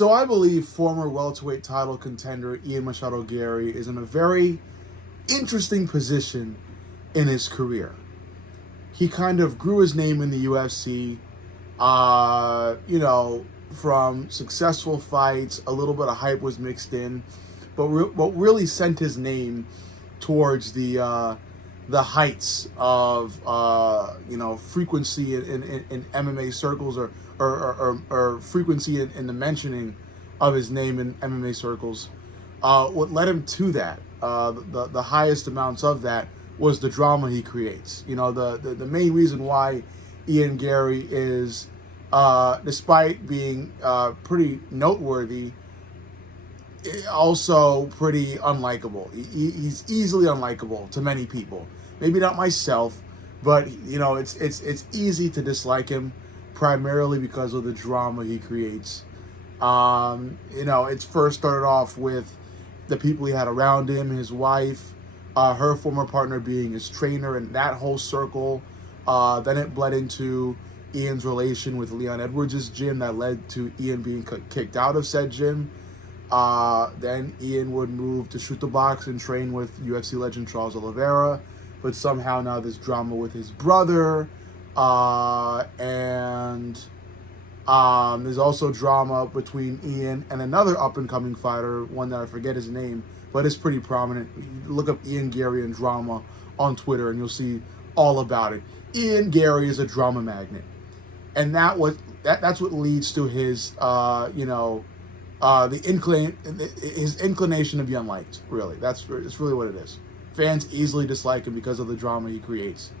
So I believe former welterweight title contender Ian Machado Garry is in a very interesting position in his career. He kind of grew his name in the UFC, from successful fights. A little bit of hype was mixed in, but what really sent his name towards the heights of frequency in MMA circles, or frequency in the mentioning of his name in MMA circles. What led him to that, the highest amounts of that, was the drama he creates. The main reason why Ian Garry is, despite being pretty noteworthy, also pretty unlikable. He's easily unlikable to many people. Maybe not myself, but it's easy to dislike him, primarily because of the drama he creates. It first started off with the people he had around him, his wife, her former partner being his trainer, and that whole circle. Then it bled into Ian's relation with Leon Edwards' gym that led to Ian being kicked out of said gym. Then Ian would move to shoot the box and train with UFC legend Charles Oliveira, but somehow now there's drama with his brother, and there's also drama between Ian and another up-and-coming fighter, one that I forget his name, but it's pretty prominent. Look up Ian Garry and drama on Twitter, and you'll see all about it. Ian Garry is a drama magnet, and that's what leads to his his inclination to be unliked. Really, it's really what it is. Fans easily dislike him because of the drama he creates,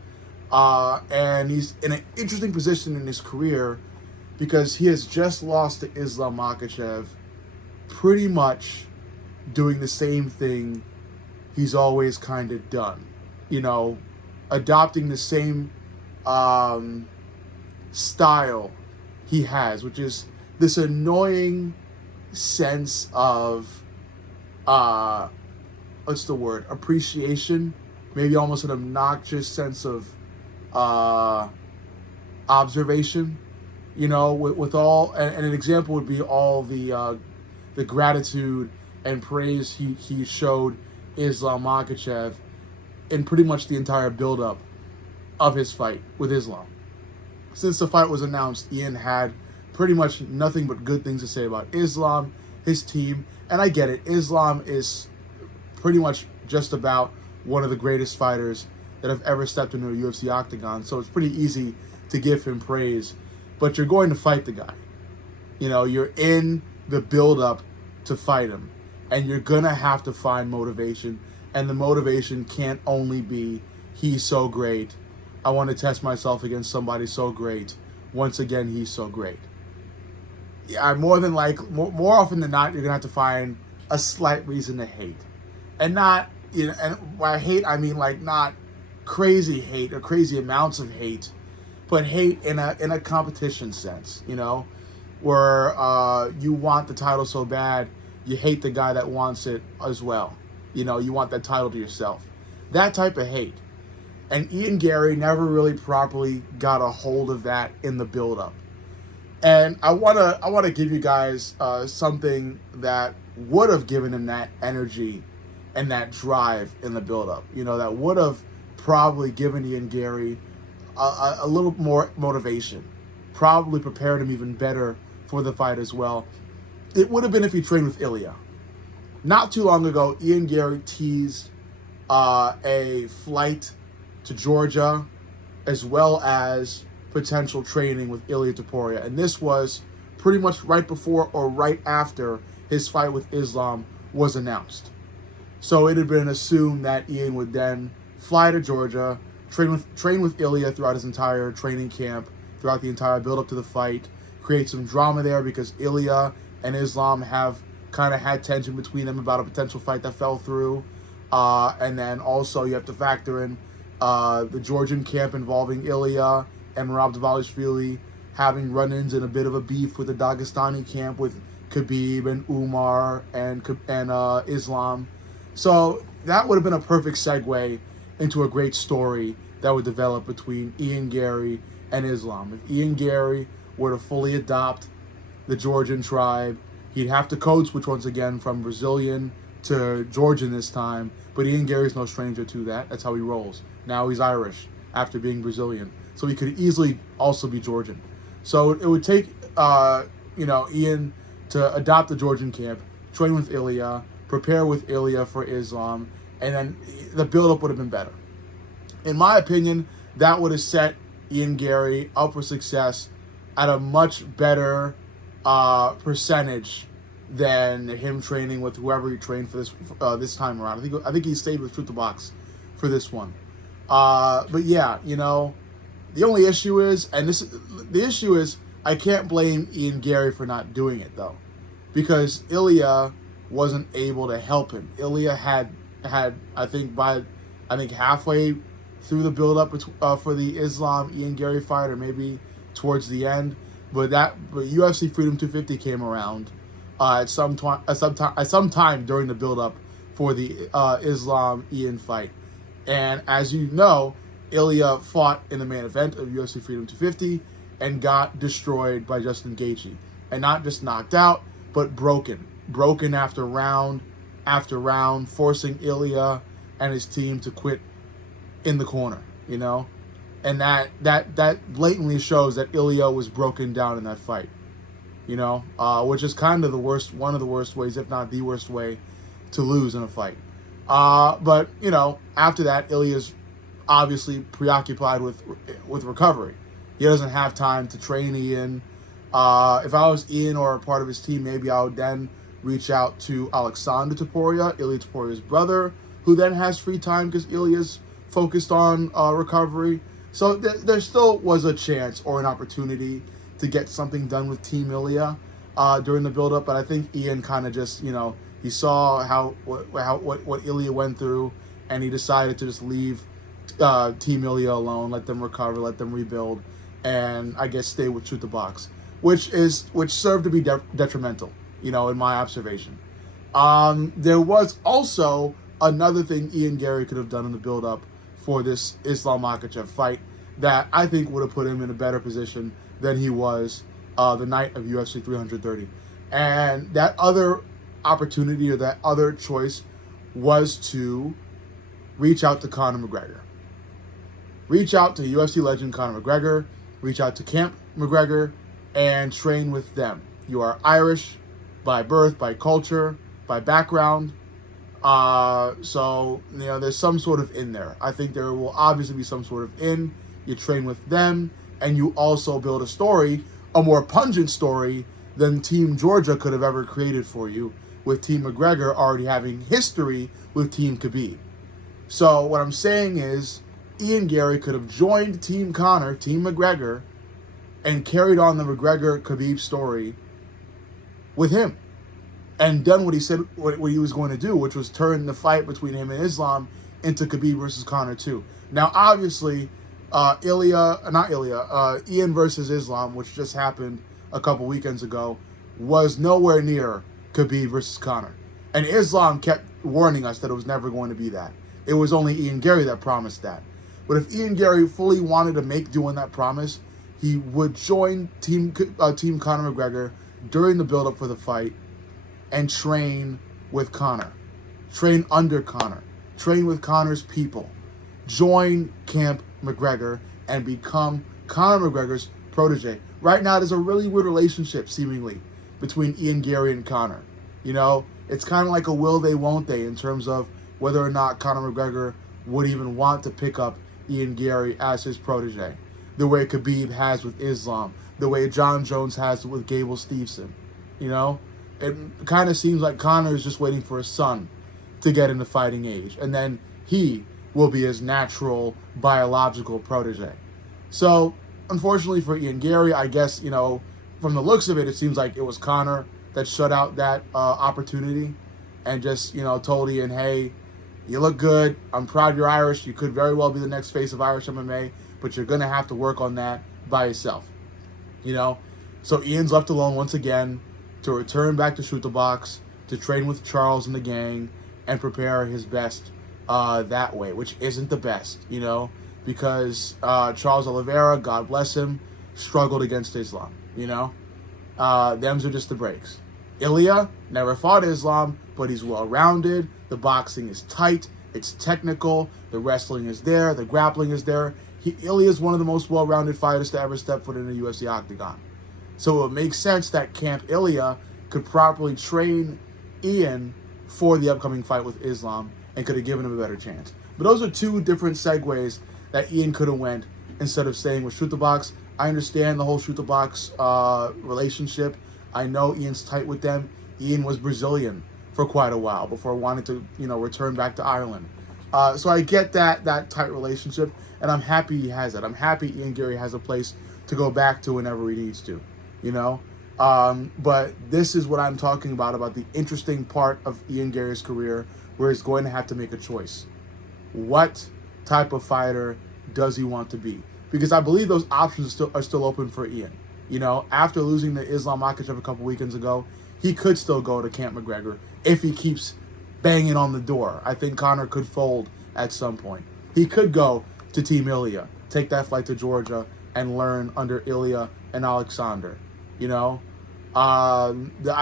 and he's in an interesting position in his career because he has just lost to Islam Makhachev, pretty much doing the same thing he's always kind of done. Adopting the same style he has, which is this annoying sense of appreciation, maybe almost an obnoxious sense of observation, with all, and an example would be all the gratitude and praise he showed Islam Makhachev in pretty much the entire build-up of his fight with Islam. Since the fight was announced, Ian had pretty much nothing but good things to say about Islam, his team, and I get it. Islam is pretty much just about one of the greatest fighters that have ever stepped into a UFC octagon, so it's pretty easy to give him praise. But you're going to fight the guy. You're in the build-up to fight him, and you're going to have to find motivation, and the motivation can't only be, he's so great, I want to test myself against somebody so great, once again, he's so great. Yeah, more often than not, you're going to have to find a slight reason to hate. And not, and by hate, I mean not crazy hate or crazy amounts of hate, but hate in a competition sense, where you want the title so bad, you hate the guy that wants it as well. You want that title to yourself. That type of hate. And Ian Garry never really properly got a hold of that in the build-up. And I wanna give you guys something that would have given him that energy and that drive in the build-up. That would have probably given Ian Garry a little more motivation. Probably prepared him even better for the fight as well. It would have been if he trained with Ilya. Not too long ago, Ian Garry teased a flight to Georgia, as well as potential training with Ilia Topuria. And this was pretty much right before or right after his fight with Islam was announced. So it had been assumed that Ian would then fly to Georgia, train with Ilia throughout his entire training camp, throughout the entire build-up to the fight, create some drama there because Ilia and Islam have kind of had tension between them about a potential fight that fell through. And then also you have to factor in the Georgian camp involving Ilia and Merab Dvalishvili having run-ins and a bit of a beef with the Dagestani camp with Khabib and Umar and Islam. So that would have been a perfect segue into a great story that would develop between Ian Garry and Islam. If Ian Garry were to fully adopt the Georgian tribe, He'd have to code switch once again from Brazilian to Georgian this time, but Ian Garry's no stranger to that. That's how he rolls. Now he's Irish after being Brazilian, so he could easily also be Georgian. So it would take Ian to adopt the Georgian camp, train with Ilya, prepare with Ilya for Islam, and then the build-up would have been better. In my opinion, that would have set Ian Garry up for success at a much better percentage than him training with whoever he trained for this time around. I think he stayed with Truth the Box for this one. But yeah, the only issue is, I can't blame Ian Garry for not doing it though, because Ilya wasn't able to help him. Ilya had I think halfway through the build-up for the Islam Ian Garry fight, or maybe towards the end, but UFC Freedom 250 came around at some time during the build-up for the Islam Ian fight, and as you know, Ilya fought in the main event of UFC Freedom 250 and got destroyed by Justin Gaethje, and not just knocked out, but broken after round, forcing Ilya and his team to quit in the corner, and that blatantly shows that Ilya was broken down in that fight, which is kind of one of the worst ways, if not the worst way, to lose in a fight. But after that, Ilya's obviously preoccupied with recovery. He doesn't have time to train Ian. If I was Ian or a part of his team, maybe I would then reach out to Alexander Topuria, Ilya Topuria's brother, who then has free time because Ilya's focused on recovery. So there still was a chance or an opportunity to get something done with Team Ilya during the build-up, but I think Ian kind of just, he saw what Ilya went through, and he decided to just leave Team Ilya alone, let them recover, let them rebuild, and I guess stay with Truth the Box, which served to be detrimental, in my observation. There was also another thing Ian Garry could have done in the build-up for this Islam Makhachev fight that I think would have put him in a better position than he was the night of UFC 330. And that other opportunity, or that other choice, was to reach out to Conor McGregor. Reach out to UFC legend Conor McGregor, reach out to Camp McGregor, and train with them. You are Irish by birth, by culture, by background. So, there's some sort of in there. I think there will obviously be some sort of in. You train with them, and you also build a story, a more pungent story than Team Georgia could have ever created for you, with Team McGregor already having history with Team Khabib. So what I'm saying is, Ian Garry could have joined Team Conor, Team McGregor, and carried on the McGregor-Khabib story with him, and done what he said what he was going to do, which was turn the fight between him and Islam into Khabib versus Conor 2. Now, obviously, Ian versus Islam, which just happened a couple weekends ago, was nowhere near Khabib versus Conor. And Islam kept warning us that it was never going to be that. It was only Ian Garry that promised that. But if Ian Garry fully wanted to make doing that promise, he would join Team Conor McGregor during the build-up for the fight and train with Conor. Train under Conor. Train with Conor's people. Join Camp McGregor and become Conor McGregor's protege. Right now, there's a really weird relationship, seemingly, between Ian Garry and Conor. It's kind of like a will they, won't they, in terms of whether or not Conor McGregor would even want to pick up Ian Garry as his protege, the way Khabib has with Islam, the way John Jones has with Gable Steveson. It kind of seems like Conor is just waiting for his son to get into fighting age, and then he will be his natural biological protege. So, unfortunately for Ian Garry, I guess, from the looks of it, it seems like it was Conor that shut out that opportunity and just, told Ian, hey, you look good. I'm proud you're Irish. You could very well be the next face of Irish MMA, but you're going to have to work on that by yourself. So Ian's left alone once again to return back to Shoot the Box, to train with Charles and the gang, and prepare his best that way, which isn't the best, because Charles Oliveira, God bless him, struggled against Islam, Them's are just the breaks. Ilya never fought Islam, but he's well-rounded. The boxing is tight. It's technical. The wrestling is there. The grappling is there. Ilya is one of the most well-rounded fighters to ever step foot in a UFC octagon. So it makes sense that Camp Ilya could properly train Ian for the upcoming fight with Islam and could have given him a better chance. But those are two different segues that Ian could have went instead of staying with Shoot the Box. I understand the whole Shoot the Box relationship. I know Ian's tight with them. Ian was Brazilian for quite a while before wanting to, return back to Ireland. So I get that tight relationship, and I'm happy he has that. I'm happy Ian Garry has a place to go back to whenever he needs to, But this is what I'm talking about the interesting part of Ian Garry's career, where he's going to have to make a choice. What type of fighter does he want to be? Because I believe those options are still open for Ian. After losing to Islam Makhachev a couple weekends ago, he could still go to Camp McGregor if he keeps banging on the door. I think Conor could fold at some point. He could go to Team Ilya, take that flight to Georgia, and learn under Ilya and Alexander. I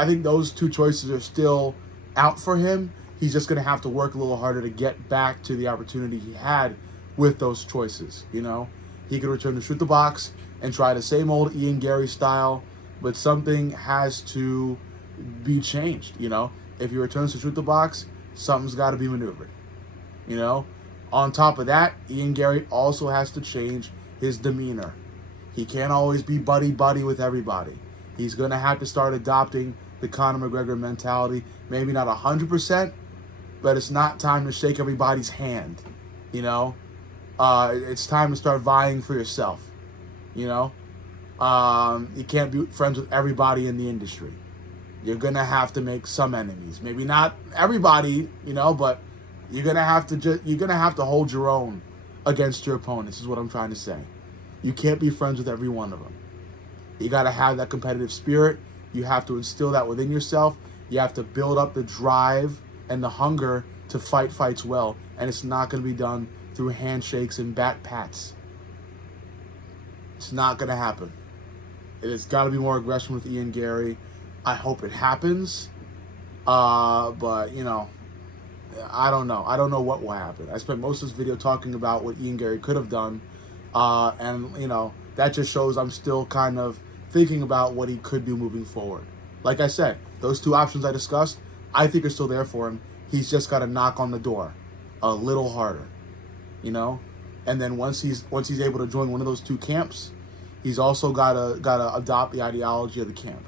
think those two choices are still out for him. He's just going to have to work a little harder to get back to the opportunity he had with those choices. He could return to Shoot the Box and try the same old Ian Garry style, but something has to be changed. If he returns to Shoot the Box, something's got to be maneuvered. On top of that, Ian Garry also has to change his demeanor. He can't always be buddy-buddy with everybody. He's going to have to start adopting the Conor McGregor mentality. Maybe not 100%, but it's not time to shake everybody's hand. It's time to start vying for yourself. You can't be friends with everybody in the industry. You're going to have to make some enemies. Maybe not everybody, but you're going to have to hold your own against your opponents, is what I'm trying to say. You can't be friends with every one of them. You got to have that competitive spirit. You have to instill that within yourself. You have to build up the drive and the hunger to fight fights well. And it's not going to be done through handshakes and bat pats. It's not going to happen. It has got to be more aggression with Ian Garry. I hope it happens. But, I don't know. I don't know what will happen. I spent most of this video talking about what Ian Garry could have done. That just shows I'm still kind of thinking about what he could do moving forward. Like I said, those two options I discussed, I think are still there for him. He's just got to knock on the door a little harder, And then once he's able to join one of those two camps, he's also gotta adopt the ideology of the camp.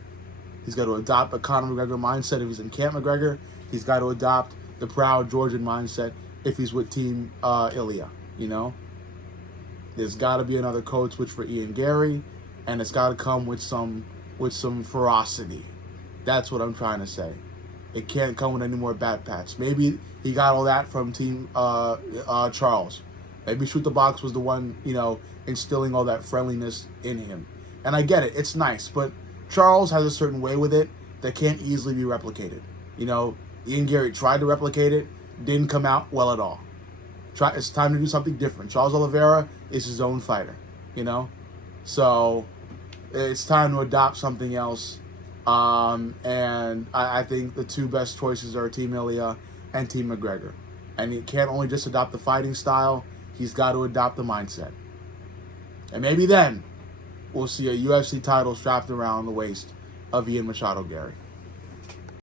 He's got to adopt a Conor McGregor mindset if he's in Camp McGregor. He's got to adopt the proud Georgian mindset if he's with Team Ilya. There's got to be another code switch for Ian Garry, and it's got to come with some ferocity. That's what I'm trying to say. It can't come with any more bat pats. Maybe he got all that from Team Charles. Maybe Shoot the Box was the one, instilling all that friendliness in him. And I get it. It's nice. But Charles has a certain way with it that can't easily be replicated. Ian Garry tried to replicate it. Didn't come out well at all. It's time to do something different. Charles Oliveira is his own fighter, So it's time to adopt something else. And I think the two best choices are Team Ilya and Team McGregor. And he can't only just adopt the fighting style, he's got to adopt the mindset. And maybe then we'll see a UFC title strapped around the waist of Ian Machado Garry.